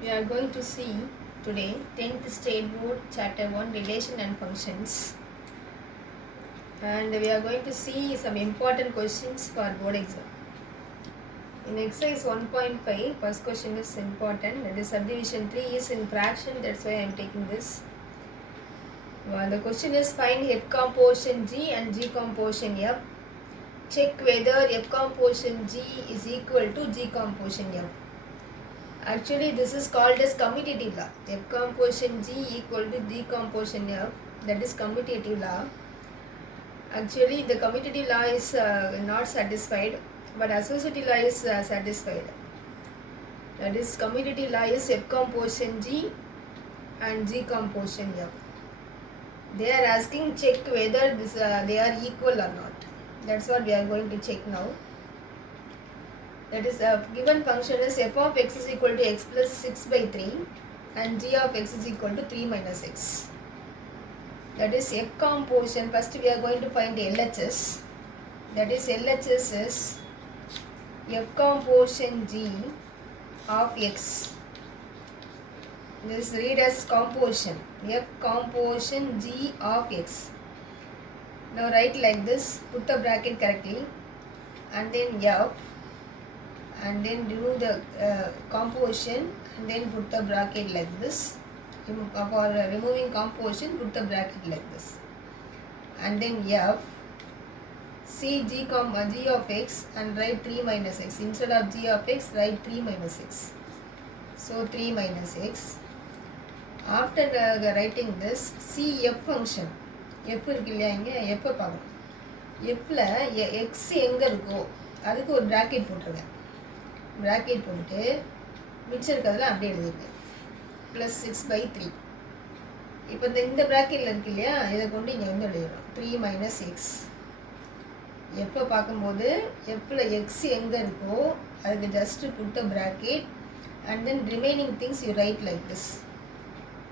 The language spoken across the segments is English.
We are going to see today 10th State Board Chapter 1 Relation and Functions, and we are going to see some important questions for board exam. In exercise 1.5, first question is important, that is subdivision 3 is in fraction, that's why I am taking this. Well, the question is find F composition G and G composition F. Check whether F composition G is equal to G composition F. Actually, this is called as commutative law. F composition G equal to G composition F, that is commutative law. Actually, the commutative law is not satisfied, but associative law is satisfied. That is commutative law is F composition G and G composition F. They are asking check whether this they are equal or not. That's what we are going to check now. That is given function is f of x is equal to x plus 6 by 3 and g of x is equal to 3 minus x. That is F composition. First we are going to find LHS. That is LHS is F composition G of x. This read as composition. F composition G of x. Now write like this. Put the bracket correctly and then F. And then do the composition and then put the bracket like this. For removing composition, put the bracket like this. And then F, see G of x and write 3 minus x. Instead of G of x, write 3 minus x. So 3 minus x. After writing this, see F function. F இருக்கு இல்லையா இங்கே F பார்க்கணும். Fல x எங்கே இருக்கோ அதுக்கு ஒரு bracket போட்டுருக்கேன். bracket போட்டு மிச்சம் இருக்கிறதுல அப்படியே எழுதிருக்கு ப்ளஸ் 6 by 3. இப்போ இந்த ப்ராக்கெட்டில் இருக்கு இல்லையா இதை கொண்டு இங்கே வந்து எழுதிடும் 3 மைனஸ் எக்ஸ். எப்போ பார்க்கும்போது எப்பில் எக்ஸ் எங்கே இருக்கோ அதுக்கு just put a bracket and then remaining things you write like this.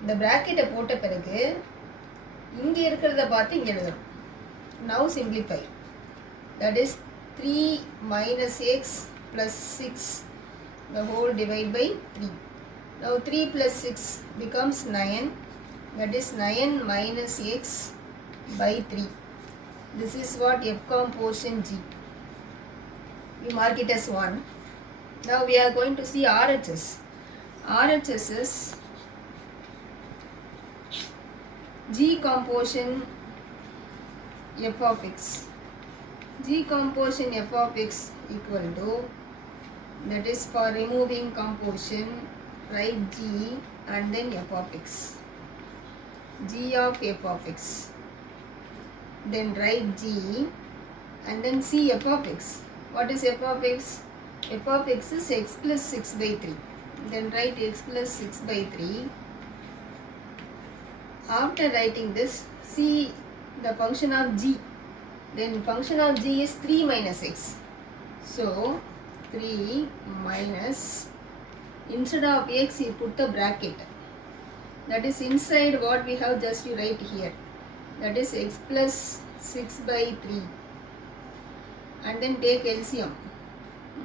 இந்த ப்ராக்கெட்டை போட்ட பிறகு இங்கே இருக்கிறத பார்த்து இங்கே எழுதணும். Now simplify. That is 3 minus x plus 6 the whole divide by 3. Now 3 plus 6 becomes 9, that is 9 minus x by 3. This is what F composition G. You mark it as 1. Now we are going to see RHS. RHS is G composition F of x. G composition F of x equal to, that is for removing composition, write G and then F of x. G of F of x. Then write G and then see F of x. What is F of x? F of x is x plus 6 by 3. Then write x plus 6 by 3. After writing this, see the function of G. Then function of G is 3 minus x. So 3 minus, instead of x you put the bracket. That is inside what we have, just you write here. That is x plus 6 by 3. And then take LCM.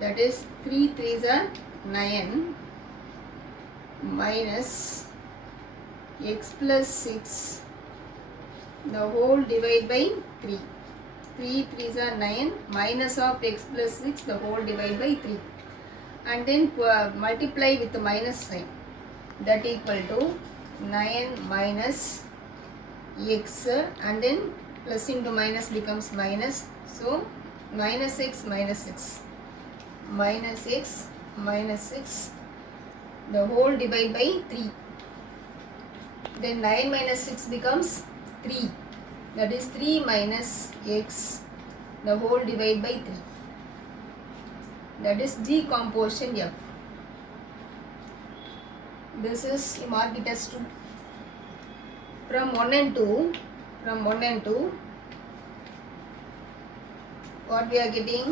That is 3 3s are 9 minus x plus 6 the whole divide by 3. 3 3s are 9 minus of x plus 6 the whole divide by 3 and then multiply with the minus sign, that equal to 9 minus x and then plus into minus becomes minus, so minus x minus 6 minus x minus 6 the whole divide by 3. Then 9 minus 6 becomes 3. That is 3 minus x the whole divide by 3. That is G composition F. This is, you mark it as 2. From 1 and 2, what we are getting?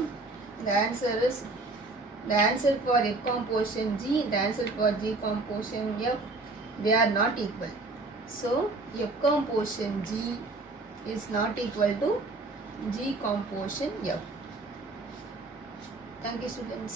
The answer is, the answer for F composition G, the answer for G composition F, they are not equal. So F composition G is not equal to G composition F. Thank you, students.